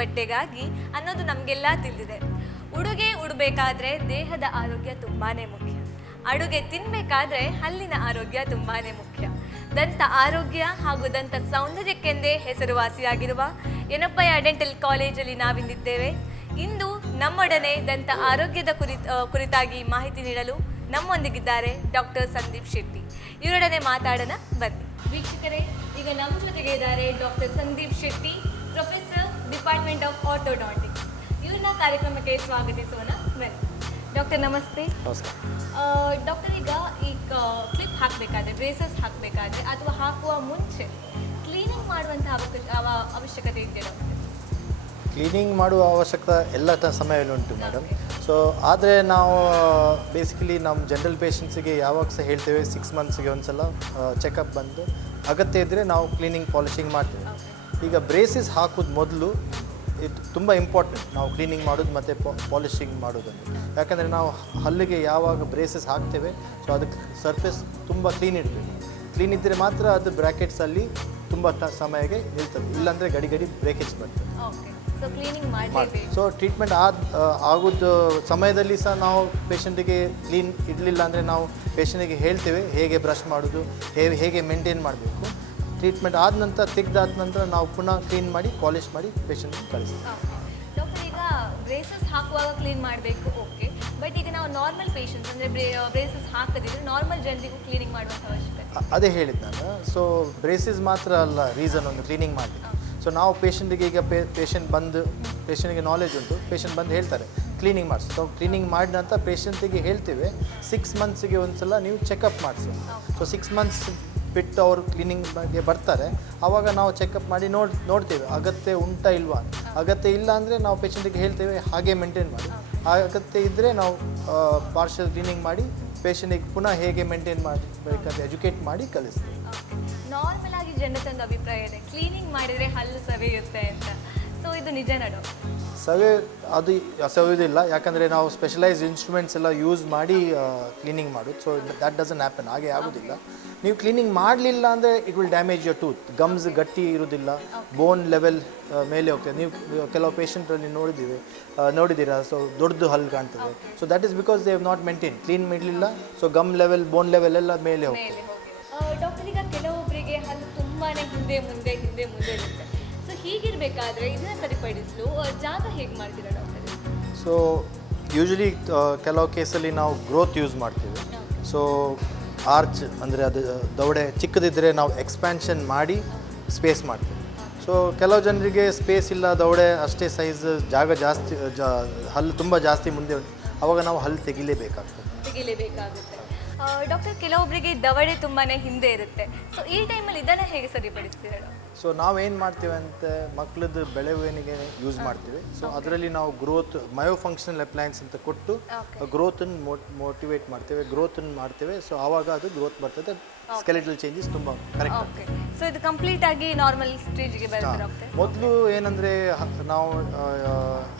ಬಟ್ಟೆಗಾಗಿ ಅನ್ನೋದು ನಮಗೆಲ್ಲ ತಿಳಿದಿದೆ. ಉಡುಗೆ ಉಡಬೇಕಾದ್ರೆ ದೇಹದ ಆರೋಗ್ಯ ತುಂಬಾನೇ ಮುಖ್ಯ. ಅಡುಗೆ ತಿನ್ನಬೇಕಾದ್ರೆ ಹಲ್ಲಿನ ಆರೋಗ್ಯ ತುಂಬಾನೇ ಮುಖ್ಯ. ದಂತ ಆರೋಗ್ಯ ಹಾಗೂ ದಂತ ಸೌಂದರ್ಯಕ್ಕೆಂದೇ ಹೆಸರುವಾಸಿಯಾಗಿರುವ ಯೆನಪೋಯ ಡೆಂಟಲ್ ಕಾಲೇಜಲ್ಲಿ ನಾವಿಂದಿದ್ದೇವೆ. ಇಂದು ನಮ್ಮೊಡನೆ ದಂತ ಆರೋಗ್ಯದ ಕುರಿತಾಗಿ ಮಾಹಿತಿ ನೀಡಲು ನಮ್ಮೊಂದಿಗಿದ್ದಾರೆ ಡಾಕ್ಟರ್ ಸಂದೀಪ್ ಶೆಟ್ಟಿ. ಇವರೊಡನೆ ಮಾತಾಡೋಣ ಬನ್ನಿ. ವೀಕ್ಷಕರೇ, ಈಗ ನಮ್ಮ ಜೊತೆಗೆ ಇದ್ದಾರೆ doctor Sandeep Shetty, professor, department of orthodontics. ಇವ್ರನ್ನ ಕಾರ್ಯಕ್ರಮಕ್ಕೆ ಸ್ವಾಗತಿಸೋಣ ಬನ್ನಿ. ಡಾಕ್ಟರ್ ನಮಸ್ತೆ. ನಮಸ್ಕಾರ. ಡಾಕ್ಟರ್, ಈಗ ಈ ಕ್ಲಿಪ್ ಹಾಕಬೇಕಾದ್ರೆ, ಬ್ರೇಸಸ್ ಹಾಕಬೇಕಾದ್ರೆ ಅಥವಾ ಹಾಕುವ ಮುಂಚೆ ಕ್ಲೀನಿಂಗ್ ಮಾಡುವಂತಹ ಅವಶ್ಯಕತೆ ಇದೆಯಾ? ಕ್ಲೀನಿಂಗ್ ಮಾಡುವ ಅವಶ್ಯಕತೆ ಎಲ್ಲ ಸಮಯದಲ್ಲುಂಟು ಮೇಡಮ್. ಸೊ ಆದರೆ ನಾವು ಬೇಸಿಕಲಿ ನಮ್ಮ ಜನರಲ್ ಪೇಷಂಟ್ಸಿಗೆ ಯಾವಾಗ ಸಹ ಹೇಳ್ತೇವೆ 6 ಮಂತ್ಸ್ಗೆ ಒಂದು ಸಲ ಚೆಕಪ್ ಬಂದು ಅಗತ್ಯ ಇದ್ದರೆ ನಾವು ಕ್ಲೀನಿಂಗ್ ಪಾಲಿಷಿಂಗ್ ಮಾಡ್ತೇವೆ. ಈಗ ಬ್ರೇಸಸ್ ಹಾಕೋದು ಮೊದಲು ಇದು ತುಂಬ ಇಂಪಾರ್ಟೆಂಟ್, ನಾವು ಕ್ಲೀನಿಂಗ್ ಮಾಡೋದು ಮತ್ತು ಪಾಲಿಷಿಂಗ್ ಮಾಡೋದನ್ನು. ಯಾಕಂದರೆ ನಾವು ಹಲ್ಲಿಗೆ ಯಾವಾಗ ಬ್ರೇಸಸ್ ಹಾಕ್ತೇವೆ ಸೊ ಅದಕ್ಕೆ ಸರ್ಫೇಸ್ ತುಂಬ ಕ್ಲೀನ್ ಇಡಬೇಕು. ಕ್ಲೀನ್ ಇದ್ದರೆ ಮಾತ್ರ ಅದು ಬ್ರ್ಯಾಕೆಟ್ಸಲ್ಲಿ ತುಂಬ ಸಮಯಕ್ಕೆ ನಿಲ್ತದೆ, ಇಲ್ಲಾಂದರೆ ಗಡಿ ಗಡಿ ಬ್ರೇಕೇಜ್ ಬರ್ತದೆ. ಸೊ ಟ್ರೀಟ್ಮೆಂಟ್ ಆಗೋದು ಸಮಯದಲ್ಲಿ ಸಹ ನಾವು ಪೇಷಂಟಿಗೆ ಕ್ಲೀನ್ ಇಡಲಿಲ್ಲ ಅಂದರೆ ನಾವು ಪೇಷಂಟಿಗೆ ಹೇಳ್ತೇವೆ ಹೇಗೆ ಬ್ರಷ್ ಮಾಡೋದು, ಹೇಗೆ ಮೇಂಟೈನ್ ಮಾಡಬೇಕು. ಟ್ರೀಟ್ಮೆಂಟ್ ಆದ ನಂತರ ತೆಗೆದಾದ ನಂತರ ನಾವು ಪುನಃ ಕ್ಲೀನ್ ಮಾಡಿ ಪಾಲಿಷ್ ಮಾಡಿ ಪೇಷಂಟ್ಗೆ ಕಳಿಸ್ತೀವಿ. ಡಾಕ್ಟರ್, ಈಗ ಬ್ರೇಸಸ್ ಹಾಕುವಾಗ ಕ್ಲೀನ್ ಮಾಡಬೇಕು, ಓಕೆ. ಬಟ್ ಈಗ ನಾವು ನಾರ್ಮಲ್ ಪೇಷಂಟ್ಸ್ ಅಂದರೆ ಬ್ರೇಸಸ್ ಹಾಕದಿದ್ರೆ ನಾರ್ಮಲ್ ಜನರಿಗೂ ಕ್ಲೀನಿಂಗ್ ಮಾಡುವಂಥ ಅವಶ್ಯಕತೆ? ಅದೇ ಹೇಳಿದ್ದು ನಾನು. ಸೊ ಬ್ರೇಸಸ್ ಮಾತ್ರ ಅಲ್ಲ ರೀಸನ್ ಒಂದು ಕ್ಲೀನಿಂಗ್ ಮಾಡಲಿಕ್ಕೆ. ಸೊ ನಾವು ಪೇಷಂಟಿಗೆ ಈಗ ಪೇಷಂಟಿಗೆ ನಾಲೆಜ್ ಉಂಟು, ಪೇಷಂಟ್ ಬಂದು ಹೇಳ್ತಾರೆ ಕ್ಲೀನಿಂಗ್ ಮಾಡಿಸಿ. ಸೊ ಕ್ಲೀನಿಂಗ್ ಮಾಡಿದ ನಂತರ ಪೇಷಂಟಿಗೆ ಹೇಳ್ತೇವೆ 6 ಮಂತ್ಸಿಗೆ ಒಂದು ಸಲ ನೀವು ಚೆಕಪ್ ಮಾಡಿಸಿ. ಸೊ 6 ಮಂತ್ಸ್ ಬಿಟ್ಟು ಅವರು ಕ್ಲೀನಿಂಗ್ ಬಗ್ಗೆ ಬರ್ತಾರೆ, ಆವಾಗ ನಾವು ಚೆಕಪ್ ಮಾಡಿ ನೋಡ್ತೇವೆ ಅಗತ್ಯ ಉಂಟಾ ಇಲ್ವಾ. ಅಗತ್ಯ ಇಲ್ಲ ಅಂದರೆ ನಾವು ಪೇಷಂಟಿಗೆ ಹೇಳ್ತೇವೆ ಹಾಗೆ ಮೇಂಟೈನ್ ಮಾಡಿ. ಅಗತ್ಯ ಇದ್ದರೆ ನಾವು ಪಾರ್ಷಲ್ ಕ್ಲೀನಿಂಗ್ ಮಾಡಿ ಪೇಷಂಟಿಗೆ ಪುನಃ ಹೇಗೆ ಮೇಂಟೈನ್ ಮಾಡಬೇಕಂತ ಎಜುಕೇಟ್ ಮಾಡಿ ಕಲಿಸ್ತೇವೆ. ನಾರ್ಮಲ್ ಆಗಿ ಜನತಂದು ಅಭಿಪ್ರಾಯ ಇದೆ ಕ್ಲೀನಿಂಗ್ ಮಾಡಿದರೆ ಹಲ್ಲು ಸವೆಯುತ್ತೆ ಅಂತ. ಸೊ ಇದು ನಿಜನಾ ಡಾಕ್ಟರ್? ಸವೆಯೋದಿಲ್ಲ, ಯಾಕಂದರೆ ನಾವು ಸ್ಪೆಷಲೈಸ್ಡ್ ಇನ್ಸ್ಟ್ರೂಮೆಂಟ್ಸ್ ಎಲ್ಲ ಯೂಸ್ ಮಾಡಿ ಕ್ಲೀನಿಂಗ್ ಮಾಡೋದು. ಸೊ ದ್ಯಾಟ್ ಡಸಂಟ್ ಹ್ಯಾಪನ್, ಹಾಗೆ ಆಗೋದಿಲ್ಲ. ನೀವು ಕ್ಲೀನಿಂಗ್ ಮಾಡಲಿಲ್ಲ ಅಂದರೆ it will damage your tooth. ಗಮ್ಸ್ ಗಟ್ಟಿ ಇರೋದಿಲ್ಲ, ಬೋನ್ ಲೆವೆಲ್ ಮೇಲೆ ಹೋಗ್ತದೆ. ನೀವು ಕೆಲವು ಪೇಷಂಟಲ್ಲಿ ನೋಡಿದ್ದೀರಾ, ಸೊ ದೊಡ್ಡದು ಹಲ್ಲು ಕಾಣ್ತದೆ. So that is because they have not maintain, clean ಮಾಡಲಿಲ್ಲ. ಸೊ ಗಮ್ ಲೆವೆಲ್, ಬೋನ್ ಲೆವೆಲ್ ಎಲ್ಲ ಮೇಲೆ ಹೋಗ್ತದೆ. ಡಾಕ್ಟರ್, ಈಗ ಕೆಲವೊಬ್ಬರಿಗೆ ಹಲ್ಲು ತುಂಬಾ ಹಿಂದೆ ಮುಂದೆ ಇರುತ್ತೆ. ಸೊ ಹೀಗಿರಬೇಕಾದ್ರೆ ಇದನ್ನು ಸರಿಪಡಿಸಲು ಜಾಗ ಹೇಗೆ ಮಾಡ್ತೀರಾ ಡಾಕ್ಟರ್? ಸೊ ಯೂಶಲಿ ಕೆಲವು ಕೇಸಲ್ಲಿ ನಾವು ಗ್ರೋತ್ ಯೂಸ್ ಮಾಡ್ತೀವಿ. ಸೊ ಆರ್ಚ್ ಅಂದರೆ ಅದು ದವಡೆ ಚಿಕ್ಕದಿದ್ದರೆ ನಾವು ಎಕ್ಸ್ಪ್ಯಾನ್ಷನ್ ಮಾಡಿ ಸ್ಪೇಸ್ ಮಾಡ್ತೀವಿ. ಸೊ ಕೆಲವು ಜನರಿಗೆ ಸ್ಪೇಸ್ ಇಲ್ಲ, ದವಡೆ ಅಷ್ಟೇ ಸೈಜ್, ಜಾಗ ಜಾಸ್ತಿ, ಹಲ್ಲು ತುಂಬ ಜಾಸ್ತಿ ಮುಂದೆ ಉಂಟು, ಆವಾಗ ನಾವು ಹಲ್ಲು ತೆಗಿಲೇಬೇಕಾಗುತ್ತೆ. ಡಾಕ್ಟರ್, ಕೆಲವೊಬ್ಬರಿಗೆ ದವಡೆ ತುಂಬಾ ಹಿಂದೆ ಇರುತ್ತೆ. ಸೊ ಈ ಟೈಮಲ್ಲಿ ಇದನ್ನು ಹೇಗೆ ಸರಿಪಡಿಸ್ತೀರಾ ಡಾಕ್ಟರ್? ಸೊ ನಾವೇನು ಮಾಡ್ತೀವಿ ಅಂತ ಮಕ್ಕಳದ್ದು ಬೆಳವಣಿಗೆ ಯೂಸ್ ಮಾಡ್ತೀವಿ. ಸೊ ಅದರಲ್ಲಿ ನಾವು ಗ್ರೋತ್ ಮಯೋಫಂಕ್ಷನಲ್ ಅಪ್ಲಯನ್ಸ್ ಅಂತ ಕೊಟ್ಟು ಗ್ರೋತನ್ನು ಮೋಟಿವೇಟ್ ಮಾಡ್ತೇವೆ, ಗ್ರೋತನ್ನು ಮಾಡ್ತೇವೆ. ಸೊ ಆವಾಗ ಅದು ಗ್ರೋತ್ ಬರ್ತದೆ, ಸ್ಕೆಲಿಟಲ್ ಚೇಂಜಸ್ ತುಂಬ ಕರೆಕ್ಟ್ ಆಗ್ತದೆ. ಸೊ ಇದು ಕಂಪ್ಲೀಟ್ ಆಗಿ ನಾರ್ಮಲ್ ಸ್ಟೇಜ್ಗೆ ಬರುತ್ತೆ ಡಾಕ್ಟರ್? ಮೊದಲು ಏನಂದರೆ ನಾವು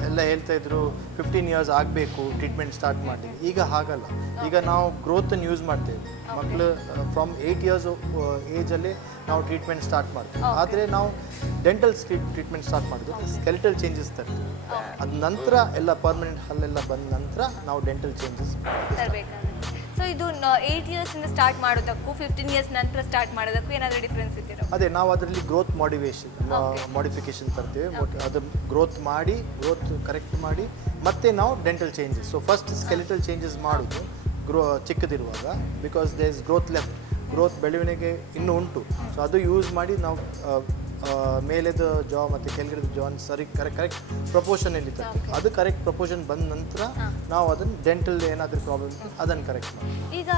ಎಲ್ಲ ಹೇಳ್ತಾ ಇದ್ರು 15 ಇಯರ್ಸ್ ಆಗಬೇಕು ಟ್ರೀಟ್ಮೆಂಟ್ ಸ್ಟಾರ್ಟ್ ಮಾಡಿ. ಈಗ ಹಾಗಲ್ಲ, ಈಗ ನಾವು ಗ್ರೋತನ್ನು ಯೂಸ್ ಮಾಡ್ತೇವೆ. ಮಕ್ಕಳು ಫ್ರಮ್ 8 ಇಯರ್ಸ್ ಏಜಲ್ಲಿ ನಾವು ಟ್ರೀಟ್ಮೆಂಟ್ ಸ್ಟಾರ್ಟ್ ಮಾಡ್ತೀವಿ. ಆದರೆ ನಾವು ಡೆಂಟಲ್ ಟ್ರೀಟ್ಮೆಂಟ್ ಸ್ಟಾರ್ಟ್ ಮಾಡಿದ್ವಿ, ಸ್ಕೆಲಿಟಲ್ ಚೇಂಜಸ್ ತರ್ತೀವಿ. ಅದ ನಂತರ ಎಲ್ಲ ಪರ್ಮನೆಂಟ್ ಹಲ್ಲೆಲ್ಲ ಬಂದ ನಂತರ ನಾವು ಡೆಂಟಲ್ ಚೇಂಜಸ್ ತರಬೇಕಾಗುತ್ತೆ. ಸೊ ಇದು 8 ಇಯರ್ಸಿಂದ ಸ್ಟಾರ್ಟ್ ಮಾಡೋದಕ್ಕೂ 15 ಇಯರ್ಸ್ ನಂತರ ಸ್ಟಾರ್ಟ್ ಮಾಡೋದಕ್ಕೂ ಏನಾದರೂ ಡಿಫ್ರೆನ್ಸ್ ಇದೆಯಾ? ಅದೇ ನಾವು ಅದರಲ್ಲಿ ಗ್ರೋತ್ ಮಾಡಿಫಿಕೇಶನ್ ತರ್ತೀವಿ. ಅದು ಗ್ರೋತ್ ಕರೆಕ್ಟ್ ಮಾಡಿ ಮತ್ತೆ ನಾವು dental changes. So first skeletal changes ಮಾಡೋದು ಚಿಕ್ಕದಿರುವಾಗ, ಬಿಕಾಸ್ ದೇ ಇಸ್ ಗ್ರೋತ್ ಬೆಳವಣಿಗೆ ಇನ್ನೂ ಉಂಟು. ಸೊ ಅದು ಯೂಸ್ ಮಾಡಿ ನಾವು ಮೇಲೆದ ಜಾ ಮತ್ತು ಕೆಳಗಡೆದ ಜಾನ್ ಕರೆಕ್ಟ್ ಪ್ರಪೋರ್ಷನಲ್ಲಿ ತರ್ತೀವಿ. ಅದು ಕರೆಕ್ಟ್ ಪ್ರಪೋರ್ಷನ್ ಬಂದ ನಂತರ ನಾವು ಅದನ್ನು ಡೆಂಟಲ್ ಏನಾದರೂ ಪ್ರಾಬ್ಲಮ್ ಅದನ್ನು ಕರೆಕ್ಟ್ ಮಾಡಿ. ಈಗ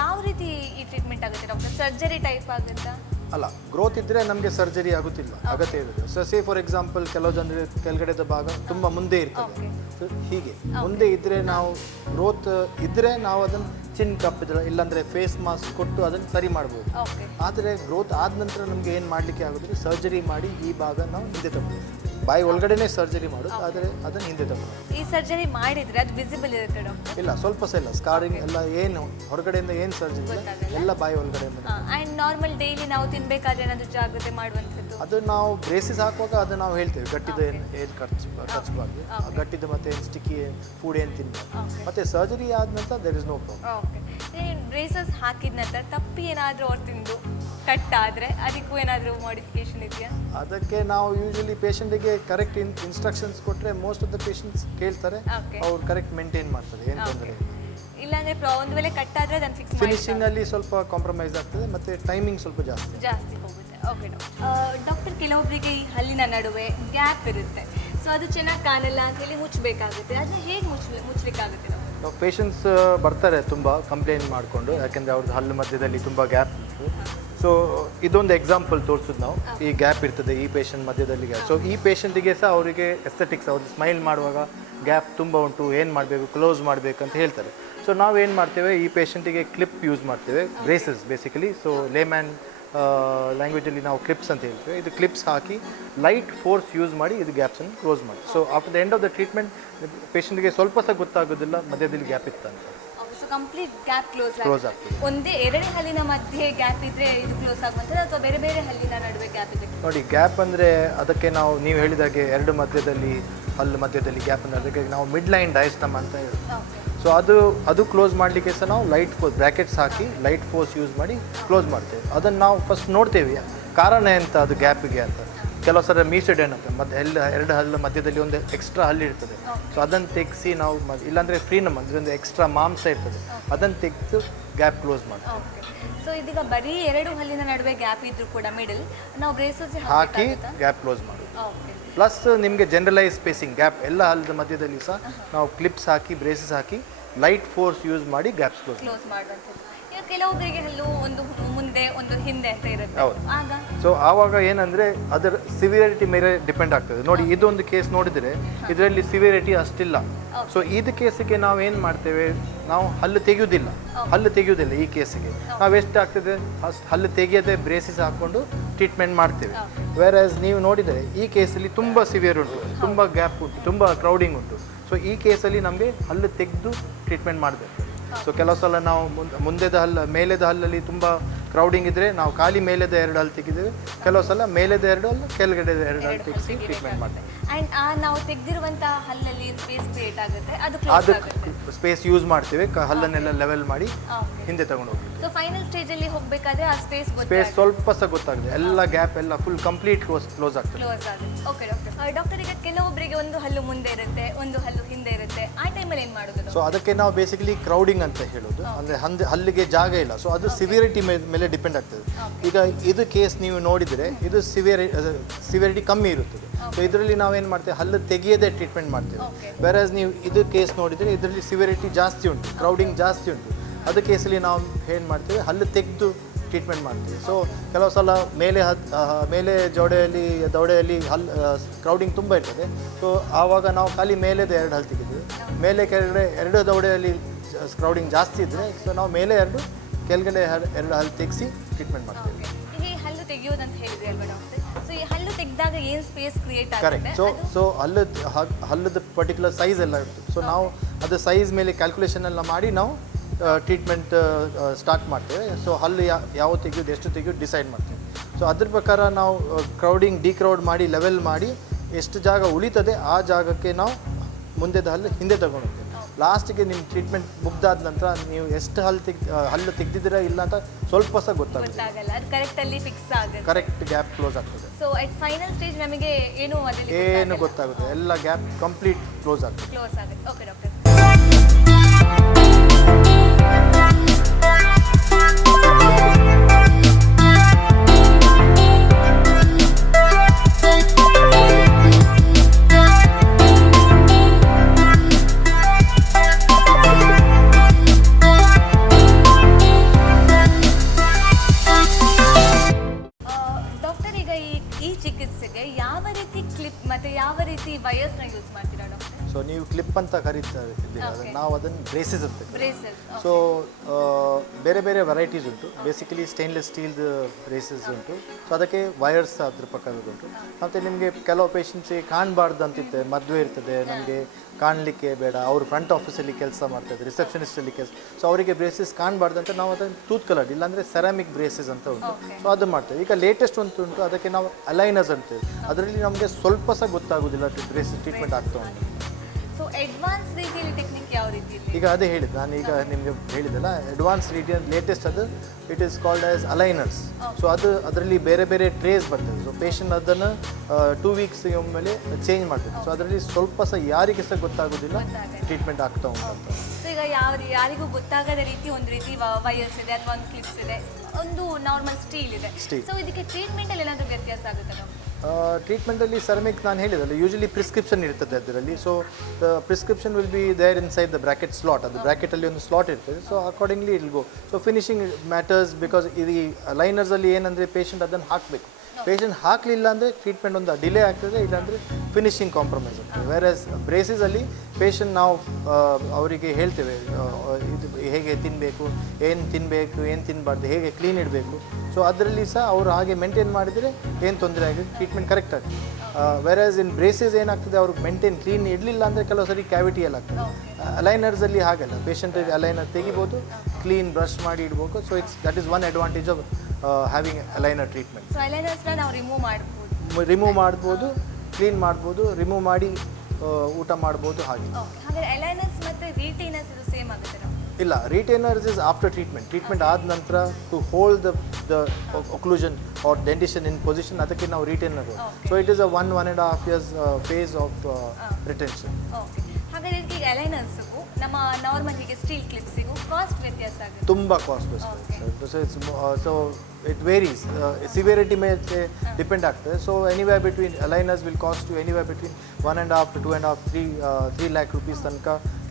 ಯಾವ ರೀತಿ ಈ ಟ್ರೀಟ್ಮೆಂಟ್ ಆಗುತ್ತೆ ಡಾಕ್ಟರ್? ಸರ್ಜರಿ ಟೈಪ್ ಆಗುತ್ತಾ? ಅಲ್ಲ, ಗ್ರೋತ್ ಇದ್ದರೆ ನಮಗೆ ಸರ್ಜರಿ ಆಗುತ್ತಿಲ್ಲ, ಅಗತ್ಯ ಇರುತ್ತೆ. ಸೊ ಸೇ ಫಾರ್ ಎಕ್ಸಾಂಪಲ್ ಕೆಲವು ಜನರು ಕೆಳಗಡೆದ ಭಾಗ ತುಂಬ ಮುಂದೆ ಇರ್ತದೆ. ಸೊ ಹೀಗೆ ಮುಂದೆ ಇದ್ದರೆ ನಾವು ಗ್ರೋತ್ ಇದ್ದರೆ ನಾವು ಅದನ್ನು ಚಿನ್ ಕಪ್ಪಿದ್ರೆ ಇಲ್ಲಾಂದರೆ ಫೇಸ್ ಮಾಸ್ಕ್ ಕೊಟ್ಟು ಅದನ್ನು ಸರಿ ಮಾಡ್ಬೋದು. ಆದರೆ ಗ್ರೋತ್ ಆದ ನಂತರ ನಮಗೆ ಏನು ಮಾಡಲಿಕ್ಕೆ ಆಗೋದ್ರೆ ಸರ್ಜರಿ ಮಾಡಿ ಈ ಭಾಗ ನಾವು ಹಿಂದೆ ತಗೊಳ್ಬೋದು. ಬಾಯಿ ಒಳಗಡೆನೇ ಸರ್ಜರಿ ಮಾಡೋದು, ಆದರೆ ಅದನ್ನು ಹಿಂದೆ ತಗೊಳ್ಳೋದು. ಈ ಸರ್ಜರಿ ಮಾಡಿದರೆ ಅದು ವಿಸಿಬಲ್ ಇರುತ್ತೆ ಡಾಕ್ಟರ್? ಇಲ್ಲ, ಸ್ವಲ್ಪ ಇಲ್ಲ. ಸ್ಕಾರಿಂಗ್ ಎಲ್ಲ ಏನು ಹೊರಗಡೆಯಿಂದ ಏನು ಸರ್ಜರಿ ಎಲ್ಲ ಬಾಯಿ ಒಳಗಡೆಯಿಂದ. ಆ್ಯಂಡ್ ನಾರ್ಮಲ್ ಡೈಲಿ ನಾವು ತಿನ್ನಬೇಕಾದ್ರೆ ಏನಾದರೂ ಜಾಗ್ರತೆ ಮಾಡುವಂಥದ್ದು ಅದು ನಾವು ಬ್ರೇಸಿಸ್ ಹಾಕುವಾಗ ಅದು ನಾವು ಹೇಳ್ತೇವೆ ಗಟ್ಟಿದ ಏನು ಖರ್ಚಬಾರ್ದು, ಗಟ್ಟಿದ ಮತ್ತೆ ಏನು ಸ್ಟಿಕ್ಕಿ ಫುಡ್ ಏನು ತಿನ್ನಬಾರ್ದು. ಮತ್ತೆ ಸರ್ಜರಿ ಆದ ನಂತರ there is no problem. Okay, braces ಹಾಕಿದ ನಂತರ ತಪ್ಪಿ ಏನಾದರೂ ಅವ್ರು ತಿಂದು ಕಟ್ ಆದರೆ ಅದಕ್ಕೂ ಏನಾದರೂ ಮಾಡಿಫಿಕೇಶನ್ ಇದೆಯಾ? ಅದಕ್ಕೆ ನಾವು ಯೂಶಲಿ ಪೇಷಂಟಿಗೆ ಕರೆಕ್ಟ್ ಇನ್ಸ್ಟ್ರಕ್ಷನ್ಸ್ ಕೊಟ್ಟರೆ ಮೋಸ್ಟ್ ಆಫ್ ದ ಪೇಷಂಟ್ಸ್ ಕೇಳ್ತಾರೆ, ಅವ್ರು ಕರೆಕ್ಟ್ ಮೇಂಟೈನ್ ಮಾಡ್ತಾರೆ, ಏನು ತೊಂದರೆ ಇಲ್ಲ. ಇಲ್ಲಾಂದ್ರೆ ಒಂದು ವೇಳೆ ಕಟ್ ಆದರೆ ಅದನ್ನು ಫಿಕ್ಸ್ ಫಿನಿಶಿಂಗಲ್ಲಿ ಸ್ವಲ್ಪ ಕಾಂಪ್ರಮೈಸ್ ಆಗ್ತದೆ ಮತ್ತು ಟೈಮಿಂಗ್ ಸ್ವಲ್ಪ ಜಾಸ್ತಿ ಹೋಗುತ್ತೆ. ಓಕೆ ಡಾಕ್ಟರ್, ಕೆಲವೊಬ್ಬರಿಗೆ ಈ ಹಲ್ಲಿನ ನಡುವೆ ಗ್ಯಾಪ್ ಇರುತ್ತೆ, ಸೊ ಅದು ಚೆನ್ನಾಗಿ ಕಾಣಲ್ಲ ಅಂತ ಹೇಳಿ ಮುಚ್ಚಬೇಕಾಗುತ್ತೆ. ಅದನ್ನ ಹೇಗೆ ಮುಚ್ಚಲಿಕ್ಕಾಗುತ್ತೆ? ನಾವು ಪೇಷಂಟ್ಸ್ ಬರ್ತಾರೆ ತುಂಬ ಕಂಪ್ಲೇಂಟ್ ಮಾಡಿಕೊಂಡು, ಯಾಕೆಂದರೆ ಅವ್ರದ್ದು ಹಲ್ಲು ಮಧ್ಯದಲ್ಲಿ ತುಂಬ ಗ್ಯಾಪ್ ಉಂಟು. ಸೊ ಇದೊಂದು ಎಕ್ಸಾಂಪಲ್ ತೋರಿಸೋದು ನಾವು, ಈ ಗ್ಯಾಪ್ ಇರ್ತದೆ ಈ ಪೇಷಂಟ್ ಮಧ್ಯದಲ್ಲಿ ಗ್ಯಾಪ್. ಸೊ ಈ ಪೇಷಂಟಿಗೆ ಸಹ ಅವರಿಗೆ ಎಸ್ಥೆಟಿಕ್ಸ್, ಅವ್ರು ಸ್ಮೈಲ್ ಮಾಡುವಾಗ ಗ್ಯಾಪ್ ತುಂಬ ಉಂಟು, ಏನು ಮಾಡಬೇಕು, ಕ್ಲೋಸ್ ಮಾಡಬೇಕು ಅಂತ ಹೇಳ್ತಾರೆ. ಸೊ ನಾವೇನು ಮಾಡ್ತೇವೆ, ಈ ಪೇಷಂಟಿಗೆ ಕ್ಲಿಪ್ ಯೂಸ್ ಮಾಡ್ತೇವೆ, ಬ್ರೇಸಸ್ ಬೇಸಿಕಲಿ. ಸೊ ಲೇಮ್ಯಾನ್ ಲ್ಯಾಂಗ್ವೇಜಲ್ಲಿ ನಾವು ಕ್ಲಿಪ್ಸ್ ಅಂತ ಹೇಳ್ತೇವೆ. ಇದು ಕ್ಲಿಪ್ಸ್ ಹಾಕಿ ಲೈಟ್ ಫೋರ್ಸ್ ಯೂಸ್ ಮಾಡಿ ಇದು ಗ್ಯಾಪ್ಸನ್ನು ಕ್ಲೋಸ್ ಮಾಡಿ. So after the end of the treatment ಪೇಷಂಟ್ಗೆ ಸ್ವಲ್ಪ ಸಹ ಗೊತ್ತಾಗೋದಿಲ್ಲ ಮಧ್ಯದಲ್ಲಿ ಗ್ಯಾಪ್ ಇತ್ತು ಅಂತ. ಕಂಪ್ಲೀಟ್ ಗ್ಯಾಪ್ ಕ್ಲೋಸ್ ಆಗ್ತದೆ. ಒಂದೇ ಎರಡೇ ಹಲ್ಲಿನ ಮಧ್ಯೆ ಗ್ಯಾಪ್ ಇದ್ರೆ ಇದು ಕ್ಲೋಸ್ ಆಗುವಂಥದ್ದು ಅಥವಾ ಬೇರೆ ಬೇರೆ ಹಲ್ಲಿನ ನಡುವೆ ಗ್ಯಾಪ್ ಇದೆ? ನೋಡಿ, ಗ್ಯಾಪ್ ಅಂದರೆ ಅದಕ್ಕೆ ನೀವು ಹೇಳಿದಾಗೆ ಎರಡು ಮಧ್ಯದಲ್ಲಿ ಹಲ್ಲು ಮಧ್ಯದಲ್ಲಿ ಗ್ಯಾಪ್ ಅಂದರೆ ಅದಕ್ಕೆ ನಾವು ಮಿಡ್ ಲೈನ್ ಡಯಾಸ್ಟಮ್ ಅಂತ ಹೇಳ್ತೀವಿ. ಸೊ ಅದು ಕ್ಲೋಸ್ ಮಾಡಲಿಕ್ಕೆ ಸಹ ನಾವು ಲೈಟ್ ಫೋರ್ಸ್ ಬ್ರ್ಯಾಕೆಟ್ಸ್ ಹಾಕಿ ಲೈಟ್ ಫೋರ್ಸ್ ಯೂಸ್ ಮಾಡಿ ಕ್ಲೋಸ್ ಮಾಡ್ತೇವೆ. ಅದನ್ನು ನಾವು ಫಸ್ಟ್ ನೋಡ್ತೇವೆ ಕಾರಣ ಎಂತ ಅದು ಗ್ಯಾಪಿಗೆ ಅಂತ. ಕೆಲವು ಸಲ ಮೀಸೆಡ್ ಏನಂತ ಮತ್ತೆ ಎರಡು ಹಲ್ಲು ಮಧ್ಯದಲ್ಲಿ ಒಂದು ಎಕ್ಸ್ಟ್ರಾ ಹಲ್ಲು ಇರ್ತದೆ. ಸೊ ಅದನ್ನು ತೆಗೆಸಿ ನಾವು ಇಲ್ಲಾಂದರೆ ಫ್ರೀನಮ್ ಅಂದರೆ ಒಂದು ಎಕ್ಸ್ಟ್ರಾ ಮಾಂಸ ಇರ್ತದೆ, ಅದನ್ನು ತೆಗೆದು ಗ್ಯಾಪ್ ಕ್ಲೋಸ್ ಮಾಡ್ತೀವಿ. ಸೊ ಇದೀಗ ಬರೀ ಎರಡು ಹಲ್ಲಿನ ನಡುವೆ ಗ್ಯಾಪ್ ಇದ್ರೂ ಕೂಡ ಮಿಡಲ್ ನಾವು ಬ್ರೇಸಸ್ ಹಾಕಿ ಗ್ಯಾಪ್ ಕ್ಲೋಸ್ ಮಾಡೋದು. ಪ್ಲಸ್ ನಿಮಗೆ ಜನರಲೈಸ್ ಸ್ಪೇಸಿಂಗ್ ಗ್ಯಾಪ್ ಎಲ್ಲ ಹಲ್ಲದ ಮಧ್ಯದಲ್ಲಿ ಸಹ ನಾವು ಕ್ಲಿಪ್ಸ್ ಹಾಕಿ ಬ್ರೇಸಸ್ ಹಾಕಿ ಲೈಟ್ ಫೋರ್ಸ್ ಯೂಸ್ ಮಾಡಿ ಗ್ಯಾಪ್ಸ್ ಕ್ಲೋಸ್ ಮಾಡುವಂಥದ್ದು. ಕೆಲವೊಬ್ಬರಿಗೆ ಹಲ್ಲು ಒಂದು ಮುಂದೆ ಒಂದು ಹಿಂದೆ ಅಂತ ಇರುತ್ತೆ, ಆಗ ಸೊ ಆವಾಗ ಏನಂದರೆ ಅದರ ಸಿವಿಯರಿಟಿ ಮೇಲೆ ಡಿಪೆಂಡ್ ಆಗ್ತದೆ. ನೋಡಿ, ಇದೊಂದು ಕೇಸ್ ನೋಡಿದರೆ ಇದರಲ್ಲಿ ಸಿವಿಯರಿಟಿ ಅಷ್ಟಿಲ್ಲ. ಸೊ ಇದು ಕೇಸಿಗೆ ನಾವು ಏನು ಮಾಡ್ತೇವೆ, ನಾವು ಹಲ್ಲು ತೆಗೆಯುವುದಿಲ್ಲ ಈ ಕೇಸಿಗೆ ನಾವು ಎಷ್ಟಾಗ್ತದೆ ಹಲ್ಲು ತೆಗೆಯದೆ ಬ್ರೇಸಿಸ್ ಹಾಕ್ಕೊಂಡು ಟ್ರೀಟ್ಮೆಂಟ್ ಮಾಡ್ತೇವೆ. ವೇರಾಸ್ ನೀವು ನೋಡಿದರೆ ಈ ಕೇಸಲ್ಲಿ ತುಂಬ ಸಿವಿಯರ್ ಉಂಟು, ತುಂಬ ಗ್ಯಾಪ್ ಉಂಟು, ತುಂಬ ಕ್ರೌಡಿಂಗ್ ಉಂಟು. ಸೊ ಈ ಕೇಸಲ್ಲಿ ನಮಗೆ ಹಲ್ಲು ತೆಗೆದು ಟ್ರೀಟ್ಮೆಂಟ್ ಮಾಡಬೇಕು. ಸೊ ಕೆಲವು ಸಲ ನಾವು ಮೇಲೆದ ಹಲ್ಲಲ್ಲಿ ತುಂಬ ಕ್ರೌಡಿಂಗ್ ಇದ್ದರೆ ನಾವು ಖಾಲಿ ಮೇಲೆದ ಎರಡು ಹಲ್ಲು ತೆಗಿದ್ದೇವೆ, ಕೆಲವು ಸಲ ಮೇಲೆದ ಎರಡು ಹಲ್ಲು ಕೆಳಗಡೆ ಎರಡು ಹಲ್ಲು ತೆಗೆಸಿ ಟ್ರೀಟ್ಮೆಂಟ್ ಮಾಡ್ತೇವೆ. ನಾವು ತೆಗೆದಿರುವಂತಹ ಹಲ್ಲಲ್ಲಿ ಸ್ಪೇಸ್ ಕ್ರಿಯೇಟ್ ಆಗುತ್ತೆ, ಅದಕ್ಕೆ ಸ್ಪೇಸ್ ಯೂಸ್ ಮಾಡ್ತೇವೆ, ಹಲ್ಲನ್ನೆಲ್ಲ ಲೆವೆಲ್ ಮಾಡಿ ಹಿಂದೆ ತಗೊಂಡು ಹೋಗ್ತೀವಿ. ಸೊ ಫೈನಲ್ ಸ್ಟೇಜಲ್ಲಿ ಹೋಗಬೇಕಾದ್ರೆ ಆ ಸ್ಪೇಸ್ ಸ್ವಲ್ಪ ಸಹ ಗೊತ್ತಾಗುತ್ತೆ, ಎಲ್ಲ ಗ್ಯಾಪ್ ಎಲ್ಲ ಫುಲ್ ಕಂಪ್ಲೀಟ್ ಕ್ಲೋಸ್ ಆಗ್ತದೆ. ಓಕೆ ಡಾಕ್ಟರ್, ಈಗ ಕೆಲವೊಬ್ಬರಿಗೆ ಒಂದು ಹಲ್ಲು ಮುಂದೆ ಇರುತ್ತೆ, ಒಂದು ಹಲ್ಲು ಹಿಂದೆ ಇರುತ್ತೆ, ಆ ಟೈಮಲ್ಲಿ ಏನು ಮಾಡೋದು? ಸೊ ಅದಕ್ಕೆ ನಾವು ಬೇಸಿಕಲಿ ಕ್ರೌಡಿಂಗ್ ಅಂತ ಹೇಳೋದು, ಅಂದರೆ ಹಲ್ಲಿಗೆ ಜಾಗ ಇಲ್ಲ. ಸೊ ಅದು ಸಿವಿಯರಿಟಿ ಮೇಲೆ ಡಿಪೆಂಡ್ ಆಗ್ತದೆ. ಈಗ ಇದು ಕೇಸ್ ನೀವು ನೋಡಿದರೆ ಇದು ಸಿವಿಯರಿಟಿ ಕಮ್ಮಿ ಇರುತ್ತದೆ. ಸೊ ಇದರಲ್ಲಿ ನಾವೇನು ಮಾಡ್ತೇವೆ, ಹಲ್ಲು ತೆಗೆಯದೇ ಟ್ರೀಟ್ಮೆಂಟ್ ಮಾಡ್ತೇವೆ. ವೇರಾಸ್ ನೀವು ಇದು ಕೇಸ್ ನೋಡಿದರೆ ಇದರಲ್ಲಿ ಸಿವಿಯರಿಟಿ ಜಾಸ್ತಿ ಉಂಟು, ಕ್ರೌಡಿಂಗ್ ಜಾಸ್ತಿ ಉಂಟು. ಅದು ಕೇಸಲ್ಲಿ ನಾವು ಏನು ಮಾಡ್ತೇವೆ, ಹಲ್ಲು ತೆಗೆದು ಟ್ರೀಟ್ಮೆಂಟ್ ಮಾಡ್ತೀವಿ. ಸೊ ಕೆಲವು ಸಲ ಮೇಲೆ ದವಡೆಯಲ್ಲಿ ಕ್ರೌಡಿಂಗ್ ತುಂಬ ಇರ್ತದೆ. ಸೊ ಆವಾಗ ನಾವು ಖಾಲಿ ಮೇಲೆದ ಎರಡು ಹಲ್ಲು ತೆಗಿತೀವಿ, ಮೇಲೆ ಕೆಳಗಡೆ ಎರಡು ದವಡೆಯಲ್ಲಿ ಕ್ರೌಡಿಂಗ್ ಜಾಸ್ತಿ ಇದ್ದರೆ ಸೊ ನಾವು ಮೇಲೆ ಕೆಳಗಡೆ ಎರಡು ಹಲ್ಲು ತೆಗೆಸಿ ಟ್ರೀಟ್ಮೆಂಟ್ ಮಾಡ್ತೀವಿ. ಈ ಹಲ್ಲು ತೆಗೆಯೋದಂತ ಹೇಳಿದ್ರಿ ಅಲ್ವಾ ಡಾಕ್ಟರ್? ಸೊ ಈ ಹಲ್ಲು ತೆಗೆದಾಗ ಏನು ಸ್ಪೇಸ್ ಕ್ರಿಯೇಟ್ ಆಗುತ್ತೆ? ಕರೆಕ್ಟ್. ಸೊ ಹಲ್ಲದ ಪರ್ಟಿಕ್ಯುಲರ್ ಸೈಜ್ ಎಲ್ಲ ಇರ್ತದೆ. ಸೊ ನಾವು ಅದು ಸೈಜ್ ಮೇಲೆ ಕ್ಯಾಲ್ಕುಲೇಷನ್ ಎಲ್ಲ ಮಾಡಿ ನಾವು ಟ್ರೀಟ್ಮೆಂಟ್ ಸ್ಟಾರ್ಟ್ ಮಾಡ್ತೇವೆ. ಸೊ ಹಲ್ಲು ಯಾವ ತೆಗೆಯೋದು ಎಷ್ಟು ತೆಗೆಯೋದು ಡಿಸೈಡ್ ಮಾಡ್ತೀವಿ. ಸೊ ಅದ್ರ ಪ್ರಕಾರ ನಾವು ಡಿಕ್ರೌಡ್ ಮಾಡಿ ಲೆವೆಲ್ ಮಾಡಿ ಎಷ್ಟು ಜಾಗ ಉಳಿತದೆ ಆ ಜಾಗಕ್ಕೆ ನಾವು ಮುಂದೆದ ಹಲ್ಲು ಹಿಂದೆ ತಗೊಂಡು ಹೋಗ್ತೇವೆ. ಲಾಸ್ಟಿಗೆ ನಿಮ್ಮ ಟ್ರೀಟ್ಮೆಂಟ್ ಮುಗ್ದಾದ ನಂತರ ನೀವು ಎಷ್ಟು ಹಲ್ಲು ತೆಗೆದಿದ್ದೀರಾ ಇಲ್ಲ ಅಂತ ಸ್ವಲ್ಪ ಸಹ ಗೊತ್ತಾಗಲ್ಲ, ಅದು ಕರೆಕ್ಟಲ್ಲಿ ಫಿಕ್ಸ್ ಆಗುತ್ತೆ, ಕರೆಕ್ಟ್ ಗ್ಯಾಪ್ ಕ್ಲೋಸ್ ಆಗ್ತದೆ. ಸೊ ಅಟ್ ಫೈನಲ್ ಸ್ಟೇಜ್ ನಮಗೆ ಏನು ಗೊತ್ತಾಗುತ್ತೆ, ಎಲ್ಲ ಗ್ಯಾಪ್ ಕಂಪ್ಲೀಟ್ ಕ್ಲೋಸ್ ಆಗುತ್ತೆ. Okay doctor. ಸೊ ನೀವು ಕ್ಲಿಪ್ ಅಂತ ಕರೀತಾರೆ ನಾವು ಅದನ್ನು ಬ್ರೇಸಸ್ ಅಂತ ಬ್ರೇಸಸ್. ಸೊ ಬೇರೆ ಬೇರೆ ವೆರೈಟೀಸ್ ಉಂಟು. ಬೇಸಿಕಲಿ ಸ್ಟೇನ್ಲೆಸ್ ಸ್ಟೀಲ್ದು ಬ್ರೇಸಸ್ ಉಂಟು. ಸೊ ಅದಕ್ಕೆ ವಯರ್ಸ್ ಅದ್ರ ಪಕ್ಕದಲ್ಲುಂಟು. ಮತ್ತು ನಿಮಗೆ ಕೆಲವು ಪೇಷಂಟ್ಸಿಗೆ ಕಾಣಬಾರ್ದು ಅಂತಿತ್ತೆ, ಮದುವೆ ಇರ್ತದೆ, ನಮಗೆ ಕಾಣಲಿಕ್ಕೆ ಬೇಡ, ಅವರು ಫ್ರಂಟ್ ಆಫೀಸಲ್ಲಿ ಕೆಲಸ ಮಾಡ್ತಾಯಿದ್ದಾರೆ, ರಿಸೆಪ್ಷನಿಸ್ಟಲ್ಲಿ ಕೆಲಸ, ಸೊ ಅವರಿಗೆ ಬ್ರೇಸಸ್ ಕಾಣಬಾರ್ದು ಅಂತ ನಾವು ಅದನ್ನು ಟೂತ್ ಕಲರ್ಡ್ ಇಲ್ಲಾಂದರೆ ಸೆರಾಮಿಕ್ ಬ್ರೇಸಸ್ ಅಂತ ಉಂಟು. ಸೊ ಅದು ಮಾಡ್ತೇವೆ. ಈಗ ಲೇಟೆಸ್ಟ್ ಒಂದು ಉಂಟು, ಅದಕ್ಕೆ ನಾವು ಅಲೈನರ್ಸ್ ಅಂತೇವೆ. ಅದರಲ್ಲಿ ನಮಗೆ ಸ್ವಲ್ಪ ಸಹ ಗೊತ್ತಾಗೋದಿಲ್ಲ ಬ್ರೇಸಸ್ ಟ್ರೀಟ್ಮೆಂಟ್ ಆಗ್ತಾ ಉಂಟು. ಸೊ ಅಡ್ವಾನ್ಸ್ ರೀತಿಯಲ್ಲಿ ಟೆಕ್ನಿಕ್ ಯಾವ ರೀತಿ? ಈಗ ಅದೇ ಹೇಳಿದ್ದು ನಾನು, ಈಗ ನಿಮಗೆ ಹೇಳಿದ್ದಲ್ಲ, ಅಡ್ವಾನ್ಸ್ ರೀತಿಯ ಲೇಟೆಸ್ಟ್ ಅದು it is called as aligners. So ಅದರಲ್ಲಿ ಬೇರೆ ಬೇರೆ ಟ್ರೇಸ್ ಬರ್ತದೆ. ಸೊ ಪೇಷಂಟ್ ಅದನ್ನು 2 ವೀಕ್ಸ್ ಒಮ್ಮೆಲೆ ಚೇಂಜ್ ಮಾಡ್ತಾರೆ. ಸೊ ಅದರಲ್ಲಿ ಸ್ವಲ್ಪ ಸಹ ಯಾರಿಗೆ ಸಹ ಗೊತ್ತಾಗೋದಿಲ್ಲ ಟ್ರೀಟ್ಮೆಂಟ್ ಆಗ್ತಾ ಉಂಟು. ಸೊ ಈಗ ಯಾರಿಗೂ ಗೊತ್ತಾಗದ ರೀತಿ ಒಂದು ರೀತಿ ವೈರ್ಸ್ ಇದೆ ಅಥವಾ ಒಂದು ಕ್ಲಿಪ್ಸ್ ಇದೆ, ಒಂದು ನಾರ್ಮಲ್ ಸ್ಟೀಲ್ ಇದೆ. ಸೊ ಇದಕ್ಕೆ ಟ್ರೀಟ್ಮೆಂಟಲ್ಲಿ ಏನಾದರೂ ವ್ಯತ್ಯಾಸ ಆಗುತ್ತೆ ನಾವು? ಟ್ರೀಟ್ಮೆಂಟಲ್ಲಿ ಸೆರಮಿಕ್ ನಾನು ಹೇಳಿದಲ್ಲ, ಯೂಶಲಿ ಪ್ರಿಸ್ಕ್ರಿಪ್ಷನ್ ಇರ್ತದೆ ಅದರಲ್ಲಿ. So the prescription will be there inside the bracket slot. ಅದು ಬ್ರಾಕೆಟಲ್ಲಿ ಒಂದು ಸ್ಲಾಟ್ ಇರ್ತದೆ. So accordingly it go. So finishing matters because ಇದು ಲೈನರ್ಸಲ್ಲಿ ಏನಂದರೆ ಪೇಷಂಟ್ ಅದನ್ನು ಹಾಕಬೇಕು. ಪೇಷಂಟ್ ಹಾಕಲಿಲ್ಲ ಅಂದರೆ ಟ್ರೀಟ್ಮೆಂಟ್ ಒಂದು ಡಿಲೇ ಆಗ್ತದೆ, ಇಲ್ಲಾಂದರೆ ಫಿನಿಶಿಂಗ್ ಕಾಂಪ್ರಮೈಸ್ ಆಗ್ತದೆ. ವೇರಸ್ ಬ್ರೇಸಸಲ್ಲಿ ಪೇಷಂಟ್ ನಾವು ಅವರಿಗೆ ಹೇಳ್ತೇವೆ ಇದು ಹೇಗೆ ತಿನ್ನಬೇಕು, ಏನು ತಿನ್ನಬೇಕು, ಏನು ತಿನ್ನಬಾರ್ದು, ಹೇಗೆ ಕ್ಲೀನ್ ಇಡಬೇಕು. ಸೊ ಅದರಲ್ಲಿ ಸಹ ಅವರು ಹಾಗೆ ಮೇಂಟೈನ್ ಮಾಡಿದರೆ ಏನು ತೊಂದರೆ ಆಗಿದೆ, ಟ್ರೀಟ್ಮೆಂಟ್ ಕರೆಕ್ಟ್ ಆಗ್ತದೆ. ವೆರಸ್ ಇನ್ ಬ್ರೇಸಸ್ ಏನಾಗ್ತದೆ, ಅವ್ರಿಗೆ ಮೇಂಟೈನ್ ಕ್ಲೀನ್ ಇಡಲಿಲ್ಲ ಅಂದರೆ ಕೆಲವು ಸರಿ ಕ್ಯಾವಿಟಿ ಎಲ್ಲ ಆಗ್ತದೆ. ಅಲೈನರ್ಸಲ್ಲಿ ಹಾಗಲ್ಲ, ಪೇಷಂಟಿಗೆ ಅಲೈನರ್ ತೆಗಿಬೋದು, ಕ್ಲೀನ್ ಬ್ರಷ್ ಮಾಡಿ ಇಡ್ಬೇಕು. So that is one advantage of having aligner treatment. So ಅಲೈನರ್ಸ್ನ ನಾವು ರಿಮೂವ್ ಮಾಡ್ಬೋದು, ಕ್ಲೀನ್ ಮಾಡ್ಬೋದು, ರಿಮೂವ್ ಮಾಡಿ ಊಟ ಮಾಡ್ಬೋದು. ಹಾಗೆ ಹಾಗಾದ್ರೆ ಅಲೈನರ್ಸ್ ಮತ್ತು ರಿಟೈನರ್ಸ್ ಇದು ಸೇಮ್ ಆಗುತ್ತೆ? ಇಲ್ಲ, ರಿಟೈನರ್ಸ್ ಇಸ್ ಆಫ್ಟರ್ ಟ್ರೀಟ್ಮೆಂಟ್ ಆದ ನಂತರ to hold the occlusion or dentition in position, ಅದಕ್ಕೆ ನಾವು retainer. So it is a 1.5 years phase of retention. ಹಾಗಾದ್ರೆ ಈಗ ಅಲೈನರ್ಸ್ಗೂ ನಮ್ಮ ನಾರ್ಮಲ್ ಹೀಗೆ ಸ್ಟೀಲ್ ಕ್ಲಿಪ್ಸಿಗೂ ಕಾಸ್ಟ್ ವ್ಯತ್ಯಾಸ ಆಗುತ್ತೆ? ತುಂಬ cost. So it varies, severity ಮೇಲೆ ಡಿಪೆಂಡ್ ಆಗ್ತದೆ. So anywhere between aligners will cost you anywhere between 1.5 to 2.5, 3 lakh rupees ತನಕ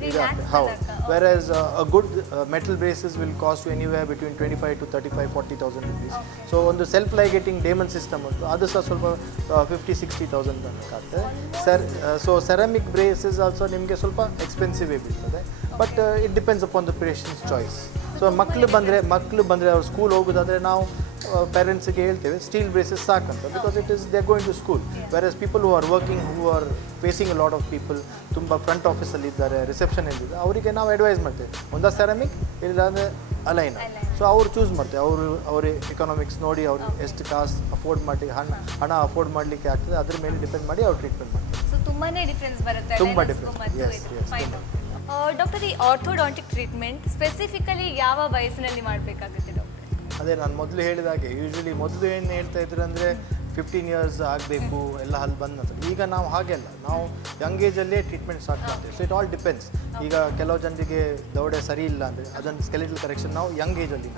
ಇದೆ. ಹೌದು. Versus a good metal braces will cost you anywhere between 25 to 35,000-40,000 rupees. So ಒಂದು self ligating Damon system ಉಂಟು, ಅದು ಸಹ ಸ್ವಲ್ಪ 50,000-60,000 ತನಕ ಆಗ್ತದೆ. ಸೊ ಸೆರಾಮಿಕ್ ಬ್ರೇಸಸ್ ಆಲ್ಸೋ ನಿಮಗೆ ಸ್ವಲ್ಪ ಎಕ್ಸ್ಪೆನ್ಸಿವೇ ಬೀಳ್ತದೆ. But it depends upon the patient's choice. So ಮಕ್ಕಳು ಬಂದರೆ ಅವ್ರು ಸ್ಕೂಲ್ ಹೋಗೋದಾದರೆ ನಾವು ಪೇರೆಂಟ್ಸಿಗೆ ಹೇಳ್ತೇವೆ ಸ್ಟೀಲ್ ಬ್ರೇಸಸ್ ಸಾಕಂತ, because it is they going to school. Versus people who are working, who are facing a lot of people, ತುಂಬ ಫ್ರಂಟ್ ಆಫೀಸಲ್ಲಿ ಇದ್ದಾರೆ, ರಿಸೆಪ್ಷನಲ್ಲಿದ್ದಾರೆ, ಅವರಿಗೆ ನಾವು ಅಡ್ವೈಸ್ ಮಾಡ್ತೇವೆ ಒಂದು ಸೆರಾಮಿಕ್ ಇಲ್ಲಾಂದರೆ ಅಲೈನರ್. ಸೊ ಅವ್ರು ಚೂಸ್ ಮಾಡ್ತೇವೆ. ಅವ್ರ ಎಕನಾಮಿಕ್ಸ್ ನೋಡಿ ಅವ್ರು ಎಷ್ಟು ಕಾಸ್ಟ್ ಅಫೋರ್ಡ್ ಮಾಡಿ ಹಣ ಅಫೋರ್ಡ್ ಮಾಡಲಿಕ್ಕೆ ಆಗ್ತದೆ, ಅದ್ರ ಮೇಲೆ ಡಿಪೆಂಡ್ ಮಾಡಿ ಅವ್ರು ಟ್ರೀಟ್ಮೆಂಟ್ ಮಾಡ್ತಾರೆ. ಸೊ ತುಂಬಾ ಡಿಫ್ರೆನ್ಸ್ ಬರುತ್ತೆ? ತುಂಬ ಡಿಫ್ರೆನ್ಸ್. ಡಾಕ್ಟರ್, ಈ ಆರ್ಥೋಡಾಂಟಿಕ್ ಟ್ರೀಟ್ಮೆಂಟ್ ಸ್ಪೆಸಿಫಿಕಲಿ ಯಾವ ವಯಸ್ಸಿನಲ್ಲಿ ಮಾಡಬೇಕಾಗುತ್ತೆ ಡಾಕ್ಟರ್? ಅದೇ ನಾನು ಮೊದಲು ಹೇಳಿದಾಗೆ, ಯೂಶ್ವಲಿ ಮೊದಲು ಏನು ಹೇಳ್ತಾ ಇದ್ರು ಅಂದರೆ 15 years ಆಗಬೇಕು ಎಲ್ಲ ಹಲ್ಲು ಬಂದ ನಂತರ. ಈಗ ನಾವು ಹಾಗೆಲ್ಲ, ನಾವು ಯಂಗ್ ಏಜಲ್ಲೇ ಟ್ರೀಟ್ಮೆಂಟ್ ಸ್ಟಾರ್ಟ್ ಮಾಡ್ತೀವಿ. So it all depends. ಈಗ ಕೆಲವು ಜನರಿಗೆ ದವಡೆ ಸರಿ ಇಲ್ಲ ಅಂದರೆ ಅದನ್ನು ಸ್ಕೆಲಿಟಲ್ ಕರೆಕ್ಷನ್ ನಾವು ಯಂಗ್ ಏಜಲ್ಲಿ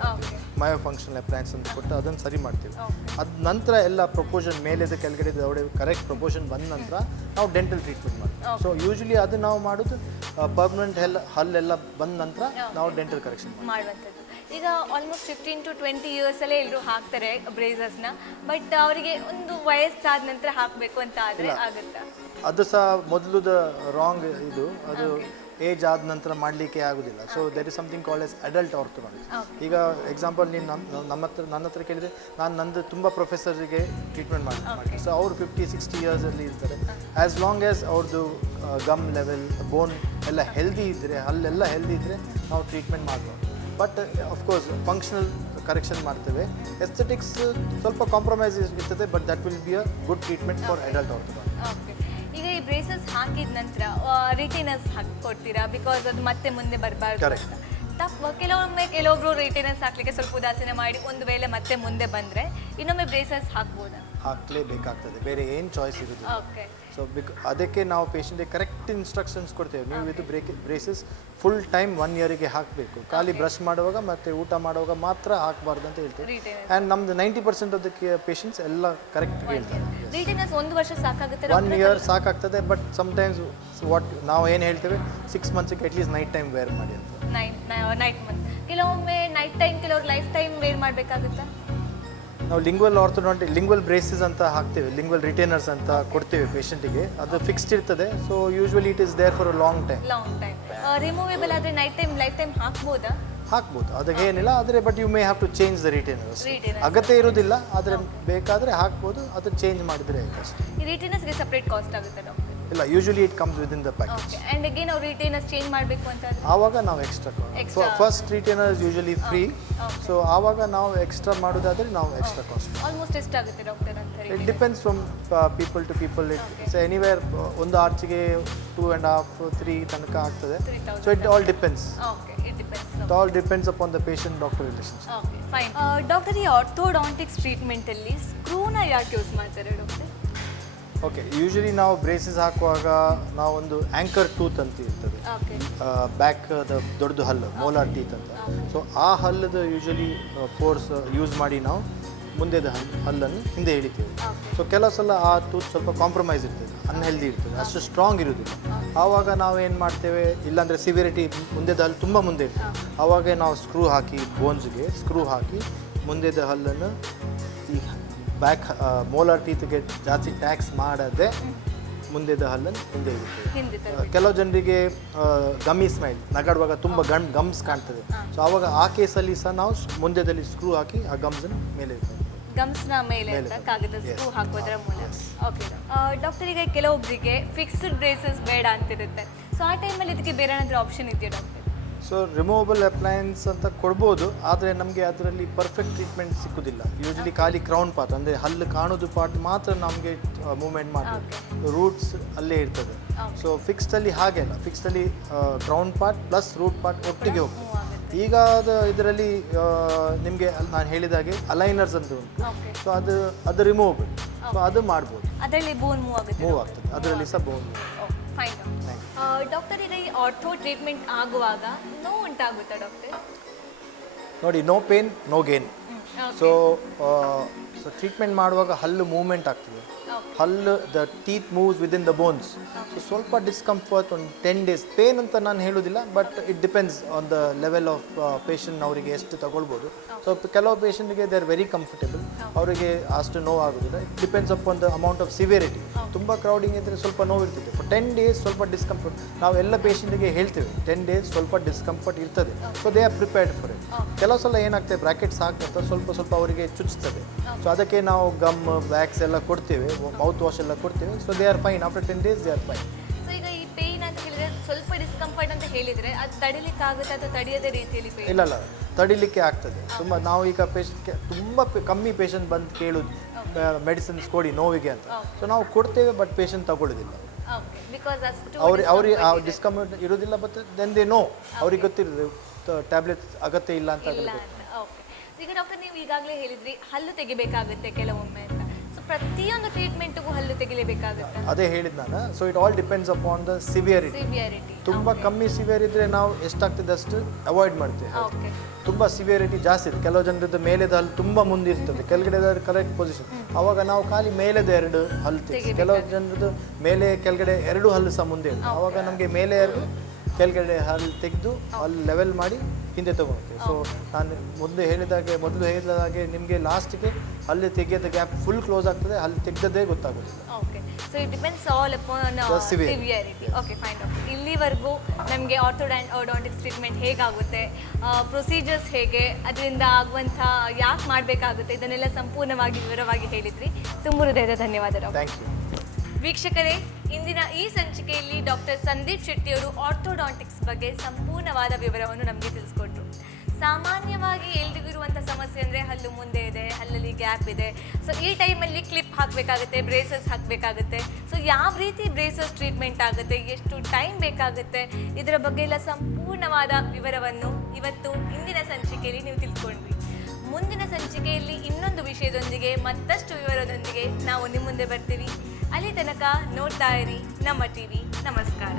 ಮಯೋ ಫಂಕ್ಷನಲ್ ಅಪ್ಲಯನ್ಸ್ ಅಂತ ಕೊಟ್ಟು ಅದನ್ನು ಸರಿ ಮಾಡ್ತೀವಿ. ಅದ ನಂತರ ಎಲ್ಲ ಪ್ರಪೋಷನ್ ಮೇಲೆದ ಕೆಳಗಡೆ ದವಡೆ ಕರೆಕ್ಟ್ ಪ್ರಪೋಷನ್ ಬಂದ ನಂತರ ನಾವು ಡೆಂಟಲ್ ಟ್ರೀಟ್ಮೆಂಟ್ ಮಾಡ್ತೀವಿ. ಸೊ ಯೂಶ್ವಲಿ ಅದು ನಾವು ಮಾಡೋದು ಪರ್ಮನೆಂಟ್ ಹಲ್ಲೆಲ್ಲ ಬಂದ ನಂತರ ನಾವು ಡೆಂಟಲ್ ಕರೆಕ್ಷನ್ ಮಾಡುವಂಥದ್ದು. ಈಗ ಆಲ್ಮೋಸ್ಟ್ 15 to 20 years ಅಲ್ಲೇ ಎಲ್ಲರೂ ಹಾಕ್ತಾರೆ ಬ್ರೇಸಸ್ನ, ಬಟ್ ಅವರಿಗೆ ಒಂದು ವಯಸ್ಸಾದ ನಂತರ ಹಾಕಬೇಕು ಅಂತ ಆದರೆ ಆಗುತ್ತಾ? ಅದು ಸಹ ಮೊದಲುದ ರಾಂಗ್ ಇದು. ಅದು ಏಜ್ ಆದ ನಂತರ ಮಾಡಲಿಕ್ಕೆ ಆಗೋದಿಲ್ಲ. So there is something called as adult orthodontics. ಈಗ ಎಕ್ಸಾಂಪಲ್ ನೀನು ನನ್ನ ಹತ್ರ ಕೇಳಿದರೆ, ನಾನು ನಂದು ತುಂಬ ಪ್ರೊಫೆಸರಿಗೆ ಟ್ರೀಟ್ಮೆಂಟ್ ಮಾಡ್ತೀನಿ. ಸೊ ಅವರು 50-60 yearsಲ್ಲಿ ಇರ್ತಾರೆ. ಆ್ಯಸ್ ಲಾಂಗ್ ಆ್ಯಸ್ ಅವ್ರದ್ದು ಗಮ್ ಲೆವೆಲ್, ಬೋನ್ ಎಲ್ಲ ಹೆಲ್ದಿ ಇದ್ದರೆ, ಅಲ್ಲೆಲ್ಲ ಹೆಲ್ದಿ ಇದ್ದರೆ ನಾವು ಟ್ರೀಟ್ಮೆಂಟ್ ಮಾಡ್ಬೋದು. ಬಟ್ ಅಫ್ಕೋರ್ಸ್ ಫಂಕ್ಷನಲ್ ಕರೆಕ್ಷನ್ ಮಾಡ್ತೇವೆ. ಎಸ್ಥೆಟಿಕ್ಸ್ ಸ್ವಲ್ಪ ಕಾಂಪ್ರಮೈಸ್ ಇರ್ತದೆ, but that will be a good treatment for adult orthodontics. ಈಗ ಈ ಬ್ರೇಸಸ್ ಹಾಕಿದ ನಂತರ ರಿಟೈನರ್ಸ್ ಕೊಡ್ತೀರಾ, ಬಿಕಾಸ್ ಅದು ಮತ್ತೆ ಮುಂದೆ ಬರಬಾರ್ದು ಅಂತ. ಕೆಲವೊಬ್ರು ರಿಟೈನರ್ಸ್ ಹಾಕ್ಲಿಕ್ಕೆ ಸ್ವಲ್ಪ ಉದಾಸೀನ ಮಾಡಿ ಒಂದು ವೇಳೆ ಮತ್ತೆ ಮುಂದೆ ಬಂದರೆ ಇನ್ನೊಮ್ಮೆ ಬ್ರೇಸಸ್ ಹಾಕ್ಬೋದಾ? ಹಾಕಲೇಬೇಕಾಗ್ತದೆ, ಬೇರೆ ಏನು ಚಾಯ್ಸ್ ಇರೋದು. ಸೊ ಅದಕ್ಕೆ ನಾವು ಪೇಷಂಟಿಗೆ ಕರೆಕ್ಟ್ ಇನ್ಸ್ಟ್ರಕ್ಷನ್ಸ್ ಕೊಡ್ತೇವೆ. ನೀವು ಇದು ಬ್ರೇಸಸ್ ಫುಲ್ ಟೈಮ್ 1 yearಗೆ ಹಾಕಬೇಕು. ಖಾಲಿ ಬ್ರಷ್ ಮಾಡುವಾಗ ಮತ್ತು ಊಟ ಮಾಡುವಾಗ ಮಾತ್ರ ಹಾಕಬಾರ್ದು ಅಂತ ಹೇಳ್ತೇವೆ. ಆ್ಯಂಡ್ ನಮ್ದು 90% ಅದಕ್ಕೆ ಪೇಷಂಟ್ಸ್ ಎಲ್ಲ ಕರೆಕ್ಟ್ ಹೇಳ್ತಾರೆ. 1 ವರ್ಷ ಸಾಕಾಗುತ್ತೆ? 1 year ಸಾಕಾಗ್ತದೆ. ಬಟ್ ಸಮ್ಟೈಮ್ಸ್ ನಾವು ಏನು ಹೇಳ್ತೇವೆ 6 monthsಗೆ ಅಟ್ಲೀಸ್ಟ್ ನೈಟ್ ಟೈಮ್ ವೇರ್ ಮಾಡಿ ಅಂತ. ನೈಟ್ ಮಂತ್ ಕೆಲವೊಮ್ಮೆ ನೈಟ್ ಟೈಮ್, ಕೆಲವರು ಲೈಫ್ ಟೈಮ್ ವೇರ್ ಮಾಡಬೇಕಾಗುತ್ತಾ? ನಾವು ಲಿಂಗ್ವಲ್ ಆರ್ಥೋಡಾಂಟಿಕ್ ಲಿಂಗ್ವಲ್ ಬ್ರೇಸಸ್ ಅಂತ ಹಾಕ್ತೇವೆ, ಲಿಂಗ್ವಲ್ ರಿಟೈನರ್ಸ್ ಅಂತ ಕೊಡ್ತೇವೆ ಪೇಷಂಟಿಗೆ. ಅದು ಫಿಕ್ಸ್ಡ್ ಇರ್ತದೆ. So usually it is there for a long time. Removable ಆದರೆ ಲೈಫ್ ಟೈಮ್ ಹಾಕ್ಬೋದಾ? ಹಾಕ್ಬೋದು, ಅದಕ್ಕೆ ಏನಿಲ್ಲ. ಆದರೆ but you may have to change the retainers. Retainers. ಅಗತ್ಯ ಇರೋದಿಲ್ಲ, ಆದರೆ ಬೇಕಾದರೆ ಹಾಕ್ಬೋದು, ಅದು ಚೇಂಜ್ ಮಾಡಿದರೆ ಅಷ್ಟೇ. ಈ ರಿಟೈನರ್ಸ್ಗೆ ಸಪ್ರೇಟ್ ಕಾಸ್ಟ್ ಆಗುತ್ತೆ ಡಾಕ್ಟರ್? ಇಲ್ಲ, usually it comes within the package. Okay. And again ನಾವು ರಿಟೈನರ್ಸ್ ಚೇಂಜ್ ಮಾಡಬೇಕು ಅಂತ ಆವಾಗ ನಾವು extra first retainers usually free. So ಆವಾಗ ನಾವು ಎಕ್ಸ್ಟ್ರಾ ಮಾಡೋದಾದರೆ ನಾವು ಎಕ್ಸ್ಟ್ರಾ ಕಾಸ್ಟ್. ಆಲ್ಮೋಸ್ಟ್ ಎಷ್ಟಾಗುತ್ತೆ ಡಾಕ್ಟರ್ ಅಂತ? It depends from people to people. It's anywhere ಒಂದು ಆರ್ಚಿಗೆ 2.5 3 ತನಕ ಆಗ್ತದೆ. So it all depends. Okay, it depends. It all depends upon the patient-doctor relationship. Okay, fine. Doctor, ಈ ಆರ್ಥೋಡಾಂಟಿಕ್ಸ್ ಟ್ರೀಟ್ಮೆಂಟಲ್ಲಿ ಸ್ಕ್ರೂನ ಯಾಕೆ ಯೂಸ್ ಮಾಡ್ತಾರೆ doctor? Okay, usually ನಾವು braces ಹಾಕುವಾಗ ನಾವು ಒಂದು ಆ್ಯಂಕರ್ ಟೂತ್ ಅಂತ ಇರ್ತದೆ, ಓಕೆ. ಬ್ಯಾಕ್ ದೊಡ್ಡದು ಹಲ್ಲು, ಮೋಲಾರ್ ಟೀತ್ ಅಂತ. ಸೊ ಆ ಹಲ್ಲದು ಯೂಶಲಿ ಫೋರ್ಸ್ ಯೂಸ್ ಮಾಡಿ ನಾವು ಮುಂದೆದ ಹಲ್ಲನ್ನು ಹಿಂದೆ ಎಳಿತೀವಿ. ಸೊ ಕೆಲವು ಸಲ ಆ ಟೂತ್ ಸ್ವಲ್ಪ ಕಾಂಪ್ರಮೈಸ್ ಇರ್ತದೆ, ಅನ್ಹೆಲ್ದಿ ಇರ್ತದೆ, ಅಷ್ಟು ಸ್ಟ್ರಾಂಗ್ ಇರೋದಿಲ್ಲ. ಆವಾಗ ನಾವು ಏನು ಮಾಡ್ತೇವೆ, ಇಲ್ಲಾಂದರೆ ಸಿವಿರಿಟಿ ಮುಂದೆದ ಹಲ್ಲು ತುಂಬ ಮುಂದೆ ಇರ್ತದೆ, ಆವಾಗ ನಾವು ಸ್ಕ್ರೂ ಹಾಕಿ, ಬೋನ್ಸ್ಗೆ ಸ್ಕ್ರೂ ಹಾಕಿ ಮುಂದೆದ ಹಲ್ಲನ್ನು ಈ ಬ್ಯಾಕ್ ಮೋಲಾರ್ ಟೀತ್ಗೆ ಜಾಸ್ತಿ ಟ್ಯಾಕ್ಸ್ ಮಾಡದೆ ಮುಂದೆದ ಹಲ್ಲನ್ನು ಹಿಂದೆ ಇರ್ತದೆ. ಕೆಲವು ಜನರಿಗೆ ಗಮ್ಮಿ ಸ್ಮೈಲ್, ನಗಾಡುವಾಗ ತುಂಬ ಗಮ್ಸ್ ಕಾಣ್ತದೆ. ಸೊ ಆವಾಗ ಆ ಕೇಸಲ್ಲಿ ಸಹ ನಾವು ಮುಂದೆದಲ್ಲಿ ಸ್ಕ್ರೂ ಹಾಕಿ ಆ ಗಮ್ಸನ್ನು ಮೇಲೆ ಇರ್ತದೆ, ಗಮ್ಸ್ನ ಮೇಲೆ ಅಂತ ಕಾಗದ ಸ್ಕ್ರೂ ಹಾಕೋದ್ರ ಮೂಲಕ. ಓಕೆ ಡಾಕ್ಟರ್, ಈಗ ಕೆಲವೊಬ್ಬರಿಗೆ ಫಿಕ್ಸ್ಡ್ ಬ್ರೇಸಸ್ ಬೇಡ ಅಂತಿರುತ್ತೆ. ಸೊ ಆ ಟೈಮಲ್ಲಿ ಇದಕ್ಕೆ ಬೇರೆ ಏನಾದರೂ ಆಪ್ಷನ್ ಇದೆಯಾ ಡಾಕ್ಟರ್? ಸೊ ರಿಮೂವಬಲ್ ಅಪ್ಲಯನ್ಸ್ ಅಂತ ಕೊಡ್ಬೋದು, ಆದರೆ ನಮಗೆ ಅದರಲ್ಲಿ ಪರ್ಫೆಕ್ಟ್ ಟ್ರೀಟ್ಮೆಂಟ್ ಸಿಕ್ಕುದಿಲ್ಲ. ಯೂಶಲಿ ಖಾಲಿ ಕ್ರೌನ್ ಪಾರ್ಟ್, ಅಂದರೆ ಹಲ್ಲು ಕಾಣೋದು ಪಾರ್ಟ್ ಮಾತ್ರ ನಮಗೆ ಮೂವ್ಮೆಂಟ್ ಮಾಡಬೇಕು, ರೂಟ್ಸ್ ಅಲ್ಲೇ ಇರ್ತದೆ. ಸೊ ಫಿಕ್ಸ್ಡಲ್ಲಿ ಹಾಗೆ ಅಲ್ಲ, ಫಿಕ್ಸ್ಡಲ್ಲಿ crown part plus root part ಒಟ್ಟಿಗೆ ಹೋಗ್ತದೆ. ಈಗ ಇದರಲ್ಲಿ ನಿಮಗೆ ನಾನು ಹೇಳಿದಾಗೆ ಅಲೈನರ್ಸ್ ಅಂತ ಉಂಟು. ಸೊ ಅದು ರಿಮೂವಬಲ್, ಸೊ ಅದು ಮಾಡ್ಬೋದು. ಅದರಲ್ಲಿ ಬೋನ್ ಮೂವ್ ಆಗ್ತದೆ, ಅದರಲ್ಲಿ ಸಹ ಬೋನ್. ಫೈನ್ ಡಾಕ್ಟರ್, ಈಗ ಈ ಆರ್ಥೋ ಟ್ರೀಟ್ಮೆಂಟ್ ಆಗುವಾಗ ನೋವು ಉಂಟಾಗುತ್ತಾ ಡಾಕ್ಟರ್? ನೋಡಿ, no pain no gain. So treatment ಮಾಡುವಾಗ ಹಲ್ಲು ಮೂವ್ಮೆಂಟ್ ಆಗ್ತದೆ, ಹಲ್ಲು the teeth moves within the bones. So ಸ್ವಲ್ಪ ಡಿಸ್ಕಂಫರ್ಟ್ ಒಂದು 10 days ಪೇನ್ ಅಂತ ನಾನು ಹೇಳೋದಿಲ್ಲ, but it depends on the level of patient, ಅವರಿಗೆ ಎಷ್ಟು ತಗೊಳ್ಬೋದು. ಸೊ ಕೆಲವು ಪೇಷಂಟ್ಗೆ ದೇ ಆರ್ ವೆರಿ ಕಂಫರ್ಟೇಬಲ್, ಅವರಿಗೆ ಅಷ್ಟು ನೋವು ಆಗೋದಿಲ್ಲ. It depends upon the amount of severity. ತುಂಬ ಕ್ರೌಡಿಂಗ್ ಇದ್ದರೆ ಸ್ವಲ್ಪ ನೋವು ಇರ್ತದೆ. ಫಾರ್ 10 days ಸ್ವಲ್ಪ ಡಿಸ್ಕಂಫರ್ಟ್. ನಾವು ಎಲ್ಲ ಪೇಷಂಟಿಗೆ ಹೇಳ್ತೇವೆ 10 days ಸ್ವಲ್ಪ ಡಿಸ್ಕಂಫರ್ಟ್ ಇರ್ತದೆ. So they are prepared for it. ಕೆಲವು ಸಲ ಏನಾಗ್ತದೆ, ಬ್ರ್ಯಾಕೆಟ್ಸ್ ಹಾಕ್ತಾ ಸ್ವಲ್ಪ ಅವರಿಗೆ ಚುಚ್ಚುತ್ತದೆ. ಸೊ ಅದಕ್ಕೆ ನಾವು ಗಮ್, ವ್ಯಾಕ್ಸ್ ಎಲ್ಲ ಕೊಡ್ತೇವೆ, ಮೌತ್ ವಾಶ್ ಎಲ್ಲ ಕೊಡ್ತೇವೆ. So they are fine. After 10 days they are fine. So ಈಗ ಈ ಪೇಯ್ನ್ ಅಂತ ಹೇಳಿದ್ರೆ, ಸ್ವಲ್ಪ ಡಿಸ್ಕಂಫರ್ಟ್ ಅಂತ ಹೇಳಿದರೆ ಅದು ತಡಿಲಿಕ್ಕೆ ಆಗುತ್ತೆ ಅಥವಾ ತಡೆಯದೇ ರೀತಿಯಲ್ಲಿ ಪೇಯ್ನ್? ಇಲ್ಲ, ತಡಿಲಿಕ್ಕೆ ಆಗ್ತದೆ. ನಾವು ಈಗ ಪೇಷಂಟ್ಗೆ ತುಂಬ ಕಮ್ಮಿ ಪೇಷಂಟ್ ಬಂದು ಕೇಳೋದು ಮೆಡಿಸಿನ್ಸ್ ಕೊಡಿ ನೋವಿಗೆ ಅಂತ. ಸೊ ನಾವು ಕೊಡ್ತೇವೆ, ಬಟ್ ಪೇಷಂಟ್ ತಗೊಳ್ಳೋದಿಲ್ಲ. ಅವ್ರಿಗೆ ಡಿಸ್ಕಂಫರ್ಟ್ ಇರೋದಿಲ್ಲ. ಬಟ್ ದೆನ್ ದೇ ನೋ, ಅವ್ರಿಗೆ ಗೊತ್ತಿರೋದು ಟ್ಯಾಬ್ಲೆಟ್ಸ್ ಅಗತ್ಯ ಇಲ್ಲ ಅಂತ. ಈಗ ಡಾಕ್ಟರ್, ನೀವು ಈಗಾಗಲೇ ಹೇಳಿದ್ರಿ ಹಲ್ಲು ತೆಗಿಬೇಕಾಗುತ್ತೆ ಕೆಲವೊಮ್ಮೆ ಅಂತ. ಸೊ ಪ್ರತಿಯೊಂದು ಟ್ರೀಟ್ಮೆಂಟ್ಗೂ ಹಲ್ಲು ತೆಗಿಲೇಬೇಕಾಗುತ್ತೆ? ಅದೇ ಹೇಳಿದ್ ನಾನು. So it all depends upon the severity. ತುಂಬ ಕಮ್ಮಿ ಸಿವಿಯರ್ ಇದ್ದರೆ ನಾವು ಎಷ್ಟಾಗ್ತದೆ ಅಷ್ಟು ಅವಾಯ್ಡ್ ಮಾಡ್ತೇವೆ. ತುಂಬ ಸಿವಿಯರಿಟಿ ಜಾಸ್ತಿ ಇದೆ, ಕೆಲವು ಜನರದ್ದು ಮೇಲೆದ ಹಲ್ಲು ತುಂಬ ಮುಂದೆ ಇರ್ತದೆ, ಕೆಳಗಡೆ ಕರೆಕ್ಟ್ ಪೊಸಿಷನ್, ಆವಾಗ ನಾವು ಖಾಲಿ ಮೇಲೆದ 2 ಹಲ್ಲು ತೆಗೆಸಿ. ಕೆಲವು ಜನರದ್ದು ಮೇಲೆ ಕೆಳಗಡೆ 2 ಹಲ್ಲು ಸಹ ಮುಂದೆ ಇದೆ, ಆವಾಗ ನಮಗೆ ಮೇಲೆ 2 ಕೆಳಗಡೆ ಹಲ್ಲು ತೆಗೆದು ಅಲ್ಲಿ ಲೆವೆಲ್ ಮಾಡಿ ಹಿಂದೆ ತಗೊಳ್ತೇವೆ. ಸೊ ನಾನು ಮೊದಲು ಹೇಳಿದ ಹಾಗೆ ನಿಮಗೆ ಲಾಸ್ಟಿಗೆ ಅಲ್ಲಿ ತೆಗೆಯೋದ ಗ್ಯಾಪ್ ಫುಲ್ ಕ್ಲೋಸ್ ಆಗ್ತದೆ, ಅಲ್ಲಿ ತೆಗೆದದೇ ಗೊತ್ತಾಗೋದಿಲ್ಲ. Okay, so it depends all upon severity. Okay, fine doctor. ಇಲ್ಲಿವರೆಗೂ ನಮಗೆ ಆರ್ಥೋಡಾಂಟಿಕ್ಸ್ ಟ್ರೀಟ್ಮೆಂಟ್ ಹೇಗಾಗುತ್ತೆ, ಪ್ರೊಸೀಜರ್ಸ್ ಹೇಗೆ, ಅದರಿಂದ ಆಗುವಂಥ ಯಾಕೆ ಮಾಡಬೇಕಾಗುತ್ತೆ, ಇದನ್ನೆಲ್ಲ ಸಂಪೂರ್ಣವಾಗಿ ವಿವರವಾಗಿ ಹೇಳಿದ್ರಿ. ತುಂಬ ಹೃದಯದ ಧನ್ಯವಾದ ಡಾಕ್ಟರ್. Thank you. ವೀಕ್ಷಕರೇ, ಇಂದಿನ ಈ ಸಂಚಿಕೆಯಲ್ಲಿ ಡಾಕ್ಟರ್ ಸಂದೀಪ್ ಶೆಟ್ಟಿಯವರು ಆರ್ಥೋಡಾಂಟಿಕ್ಸ್ ಬಗ್ಗೆ ಸಂಪೂರ್ಣವಾದ ವಿವರವನ್ನು ನಮಗೆ ತಿಳಿಸ್ಕೊಟ್ರು. ಸಾಮಾನ್ಯವಾಗಿ ಎಲ್ರಿಗೂ ಇರುವಂಥ ಸಮಸ್ಯೆ ಅಂದರೆ ಹಲ್ಲು ಮುಂದೆ ಇದೆ, ಹಲ್ಲಲ್ಲಿ ಗ್ಯಾಪ್ ಇದೆ. ಸೊ ಈ ಟೈಮಲ್ಲಿ ಕ್ಲಿಪ್ ಹಾಕಬೇಕಾಗುತ್ತೆ, ಬ್ರೇಸಸ್ ಹಾಕಬೇಕಾಗುತ್ತೆ. ಸೊ ಯಾವ ರೀತಿ ಬ್ರೇಸಸ್ ಟ್ರೀಟ್ಮೆಂಟ್ ಆಗುತ್ತೆ, ಎಷ್ಟು ಟೈಮ್ ಬೇಕಾಗುತ್ತೆ, ಇದರ ಬಗ್ಗೆ ಎಲ್ಲ ಸಂಪೂರ್ಣವಾದ ವಿವರವನ್ನು ಇವತ್ತು ಇಂದಿನ ಸಂಚಿಕೆಯಲ್ಲಿ ನೀವು ತಿಳ್ಕೊಂಡ್ವಿ. ಮುಂದಿನ ಸಂಚಿಕೆಯಲ್ಲಿ ಇನ್ನೊಂದು ವಿಷಯದೊಂದಿಗೆ, ಮತ್ತಷ್ಟು ವಿವರದೊಂದಿಗೆ ನಾವು ನಿಮ್ಮ ಮುಂದೆ ಬರ್ತೀವಿ. ಅಲ್ಲಿ ತನಕ ನೋಡ್ತಾ ಇರಿ ನಮ್ಮ ಟಿವಿ. ನಮಸ್ಕಾರ.